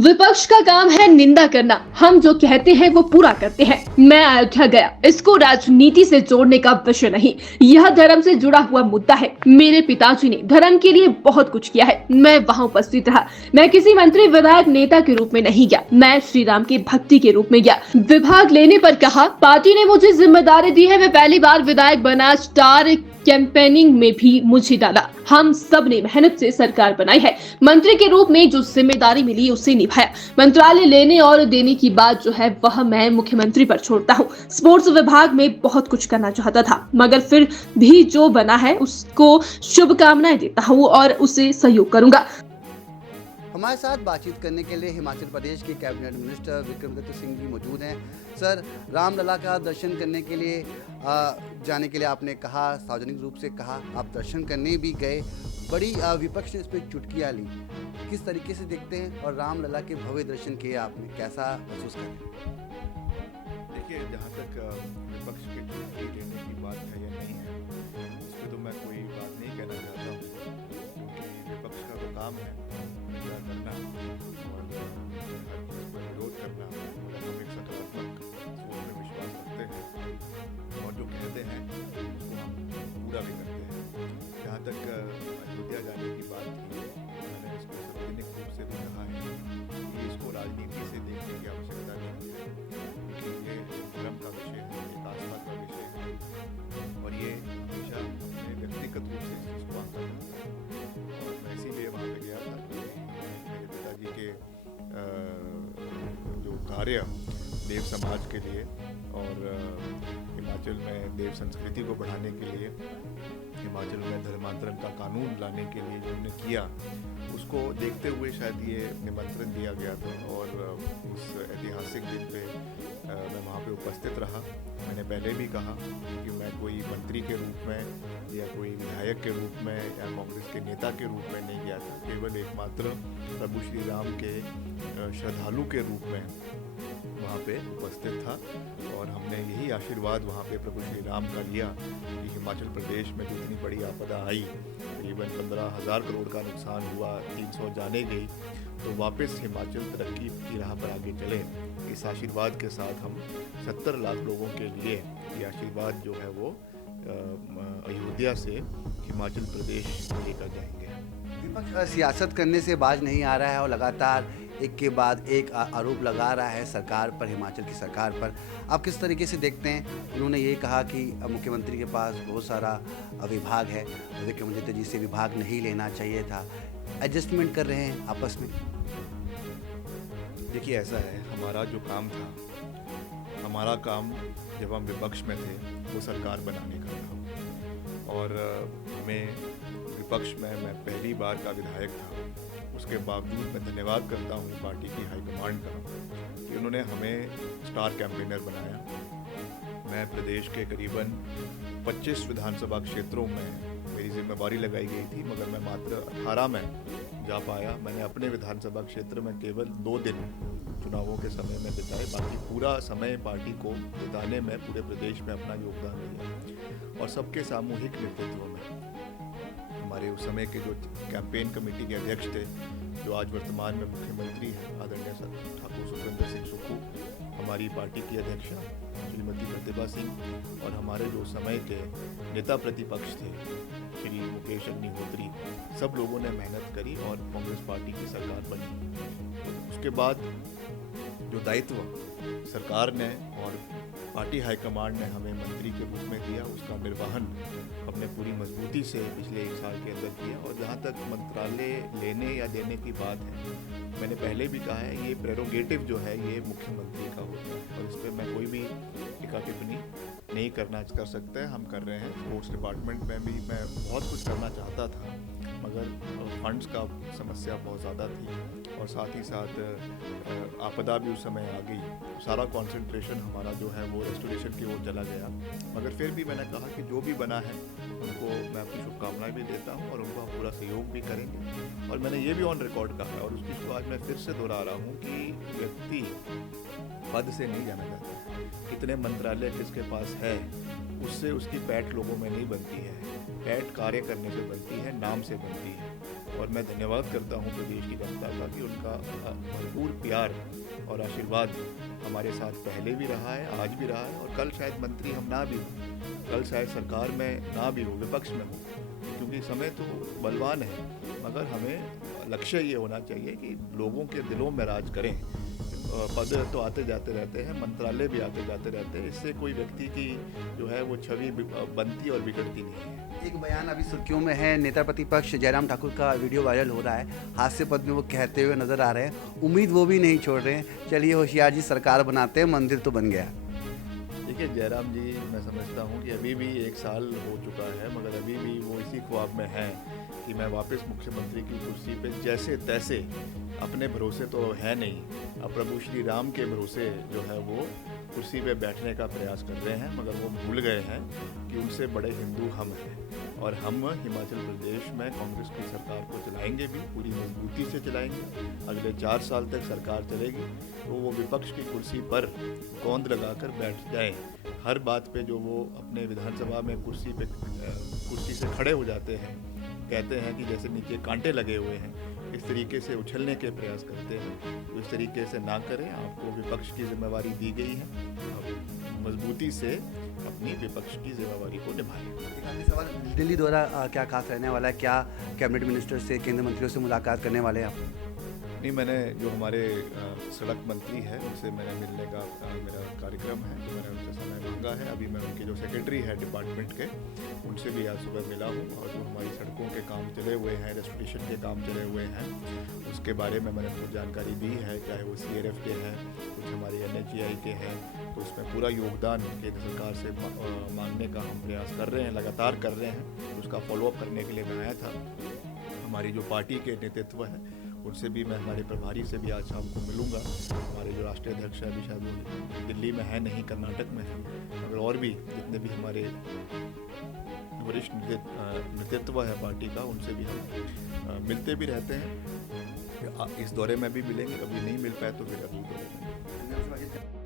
विपक्ष का काम है निंदा करना। हम जो कहते हैं वो पूरा करते हैं। मैं अयोध्या गया, इसको राजनीति से जोड़ने का विषय नहीं, यह धर्म से जुड़ा हुआ मुद्दा है। मेरे पिताजी ने धर्म के लिए बहुत कुछ किया है। मैं वहां उपस्थित रहा। मैं किसी मंत्री, विधायक, नेता के रूप में नहीं गया, मैं श्री राम की भक्ति के रूप में गया। विभाग लेने पर कहा, पार्टी ने मुझे जिम्मेदारी दी है। मैं पहली बार विधायक बना, स्टार कैंपेनिंग में भी मुझे डाला। हम सब ने मेहनत से सरकार बनाई है। मंत्री के रूप में जो जिम्मेदारी मिली उसे निभाया। मंत्रालय लेने और देने की बात जो है वह मैं मुख्यमंत्री पर छोड़ता हूँ। स्पोर्ट्स विभाग में बहुत कुछ करना चाहता था, मगर फिर भी जो बना है उसको शुभकामनाएं देता हूँ और उसे सहयोग करूंगा। हमारे साथ बातचीत करने के लिए हिमाचल प्रदेश के कैबिनेट मिनिस्टर विक्रमादित्य सिंह जी मौजूद हैं। सर, रामलला का दर्शन करने के लिए जाने के लिए आपने कहा, सार्वजनिक रूप से कहा, आप दर्शन करने भी गए। बड़ी विपक्ष ने इस पर चुटकियाँ ली। किस तरीके से देखते हैं और रामलला के भव्य दर्शन किए आपने, कैसा महसूस करते हैं? देखिए, जहाँ तक विपक्ष के चुटकी लेने की बात है या नहीं है, इस पर तो मैं कोई बात नहीं कहना चाहता हूँ, क्योंकि विपक्ष का तो काम है निंदा करना और हर चीज़ पर विरोध करना। हम एक सकारात्मक सोच में विश्वास रखते हैं और जो कहते हैं उसको हम पूरा भी करते हैं। जहाँ तक अयोध्या जाने की बात थी, मैंने इसको सार्वजनिक रूप से भी कहा है कि इसको राजनीति से देखने की आवश्यकता नहीं है, क्योंकि ये धर्म का विषय है, एक आस्था का विषय है और ये हमेशा अपने व्यक्तिगत रूप से इस चीज़ को आंका जाता है। और मैं इसीलिए वहाँ पे गया था कि मेरे पिताजी के जो कार्य देव समाज के लिए और हिमाचल में देव संस्कृति को बढ़ाने के लिए, हिमाचल में धर्मांतरण का कानून लाने के लिए जो उन्होंने किया, उसको देखते हुए शायद ये निमंत्रण दिया गया था और उस ऐतिहासिक दिन पे मैं वहाँ पे उपस्थित रहा। मैंने पहले भी कहा कि मैं कोई मंत्री के रूप में या कोई विधायक के रूप में या कांग्रेस के नेता के रूप में नहीं गया था, केवल एकमात्र प्रभु श्री राम के श्रद्धालु के रूप में वहाँ पे उपस्थित था। और हमने यही आशीर्वाद वहाँ पे प्रभु श्री राम का लिया कि हिमाचल प्रदेश में जो इतनी बड़ी आपदा आई, करीबन 15,000 करोड़ का नुकसान हुआ, 300 जाने गई, तो वापस हिमाचल तरक्की की राह पर आगे चले। इस आशीर्वाद के साथ हम 70 लाख लोगों के लिए ये आशीर्वाद जो है वो अयोध्या से हिमाचल प्रदेश लेकर जाएंगे। विपक्ष सियासत करने से बाज नहीं आ रहा है और लगातार एक के बाद एक आरोप लगा रहा है सरकार पर, हिमाचल की सरकार पर। आप किस तरीके से देखते हैं? उन्होंने ये कहा कि मुख्यमंत्री के पास बहुत सारा विभाग है, विक्रमादित्य जी से विभाग नहीं लेना चाहिए था। एडजस्टमेंट कर रहे हैं आपस में। देखिए, ऐसा है, हमारा जो काम था, हमारा काम जब हम विपक्ष में थे वो सरकार बनाने का था और हमें विपक्ष में मैं पहली बार का विधायक था। उसके बावजूद मैं धन्यवाद करता हूँ पार्टी की हाईकमांड का कि उन्होंने हमें स्टार कैंपेनर बनाया। मैं प्रदेश के करीबन 25 विधानसभा क्षेत्रों में मेरी जिम्मेवारी लगाई गई थी, मगर मैं मात्र 18 में जा पाया। मैंने अपने विधानसभा क्षेत्र में केवल 2 दिन चुनावों के समय में बिताए, बाकी पूरा समय पार्टी को जिताने में पूरे प्रदेश में अपना योगदान दिया और सबके सामूहिक नेतृत्व में। हमारे उस समय के जो कैंपेन कमेटी के अध्यक्ष थे, जो आज वर्तमान में मुख्यमंत्री हैं, आदरणीय ठाकुर सुखविंदर सिंह सुक्खू, हमारी पार्टी की अध्यक्षा श्रीमती प्रतिभा सिंह और हमारे जो समय के नेता प्रतिपक्ष थे श्री मुकेश अग्निहोत्री, सब लोगों ने मेहनत करी और कांग्रेस पार्टी की सरकार बनी। तो उसके बाद जो दायित्व सरकार ने और पार्टी हाईकमांड ने हमें मंत्री के रूप में दिया, उसका निर्वहन हमने पूरी मजबूती से पिछले 1 साल के अंदर किया। और जहाँ तक मंत्रालय लेने या देने की बात है, मैंने पहले भी कहा है, ये प्रेरोगेटिव जो है ये मुख्यमंत्री का होता है और इस पर मैं कोई भी टीका टिप्पणी नहीं कर सकता है। हम कर रहे हैं। स्पोर्ट्स डिपार्टमेंट में भी मैं बहुत कुछ करना चाहता था, मगर फंड्स का समस्या बहुत ज़्यादा थी और साथ ही साथ आपदा भी उस समय आ गई। सारा कंसंट्रेशन हमारा जो है वो रेस्टोरेशन की ओर चला गया, मगर फिर भी मैंने कहा कि जो भी बना है उनको मैं अपनी शुभकामनाएं भी देता हूं और उनको हम पूरा सहयोग भी करेंगे। और मैंने ये भी ऑन रिकॉर्ड कहा है और उस चीज़ को आज मैं फिर से दोहरा रहा हूँ कि व्यक्ति पद से नहीं जाना चाहता, कितने मंत्रालय किसके पास है उससे उसकी पैठ लोगों में नहीं बनती है। पैठ कार्य करने से बनती है, नाम से बनती है। और मैं धन्यवाद करता हूँ प्रदेश की जनता का कि उनका भरपूर प्यार और आशीर्वाद हमारे साथ पहले भी रहा है, आज भी रहा है और कल शायद मंत्री हम ना भी हों, कल शायद सरकार में ना भी हो, विपक्ष में हो, क्योंकि समय तो बलवान है, मगर हमें लक्ष्य ये होना चाहिए कि लोगों के दिलों में राज करें। पद तो आते जाते रहते हैं, मंत्रालय भी आते जाते रहते हैं, इससे कोई व्यक्ति की जो है वो छवि बनती और बिगड़ती नहीं है। एक बयान अभी सुर्खियों में है, नेता प्रतिपक्ष जयराम ठाकुर का वीडियो वायरल हो रहा है, हास्य पद में वो कहते हुए नजर आ रहे हैं, उम्मीद वो भी नहीं छोड़ रहे हैं, चलिए होशियार जी सरकार बनाते हैं, मंदिर तो बन गया। देखिए जयराम जी, मैं समझता हूँ कि अभी भी 1 साल हो चुका है, मगर अभी भी वो इसी ख्वाब में हैं कि मैं वापस मुख्यमंत्री की कुर्सी पे जैसे तैसे, अपने भरोसे तो है नहीं, अब प्रभु श्री राम के भरोसे जो है वो कुर्सी पे बैठने का प्रयास कर रहे हैं, मगर वो भूल गए हैं कि उनसे बड़े हिंदू हम हैं और हम हिमाचल प्रदेश में कांग्रेस की सरकार को चलाएंगे भी, पूरी मजबूती से चलाएंगे। अगले 4 साल तक सरकार चलेगी, तो वो विपक्ष की कुर्सी पर गोंद लगाकर बैठ जाएं। हर बात पे जो वो अपने विधानसभा में कुर्सी से खड़े हो जाते हैं, कहते हैं कि जैसे नीचे कांटे लगे हुए हैं, इस तरीके से उछलने के प्रयास करते हैं, तो इस तरीके से ना करें। आपको विपक्ष की जिम्मेवारी दी गई है, अब मजबूती से अपनी विपक्ष की जिम्मेवारी को निभाएं। आखिरी सवाल, दिल्ली दौरा क्या खास रहने वाला है, क्या कैबिनेट मिनिस्टर से, केंद्रीय मंत्रियों से मुलाकात करने वाले हैं आप? नहीं, मैंने जो हमारे सड़क मंत्री हैं उनसे मैंने मिलने का मेरा कार्यक्रम है, तो मैंने उनसे समय मांगा है। अभी मैं उनके जो सेक्रेटरी है डिपार्टमेंट के, उनसे भी आज सुबह मिला हूँ और जो हमारी सड़कों के काम चले हुए हैं, रेस्टोरेशन के काम चले हुए हैं, उसके बारे में मैंने उनको जानकारी दी है, चाहे वो CRF के हैं, कुछ हमारे NHAI के हैं, तो उसमें पूरा योगदान केंद्र सरकार से मांगने का हम प्रयास कर रहे हैं, लगातार कर रहे हैं। उसका फॉलोअप करने के लिए मैं आया था। हमारी जो पार्टी के नेतृत्व है उनसे भी मैं, हमारे प्रभारी से भी आज शाम को मिलूंगा। हमारे जो राष्ट्रीय अध्यक्ष है अभी शायद वो दिल्ली में है नहीं, कर्नाटक में है, मगर और भी जितने भी हमारे वरिष्ठ नेतृत्व है पार्टी का, उनसे भी हम मिलते भी रहते हैं। इस दौरे में भी मिलेंगे, कभी नहीं मिल पाए तो फिर अगले दौरे में।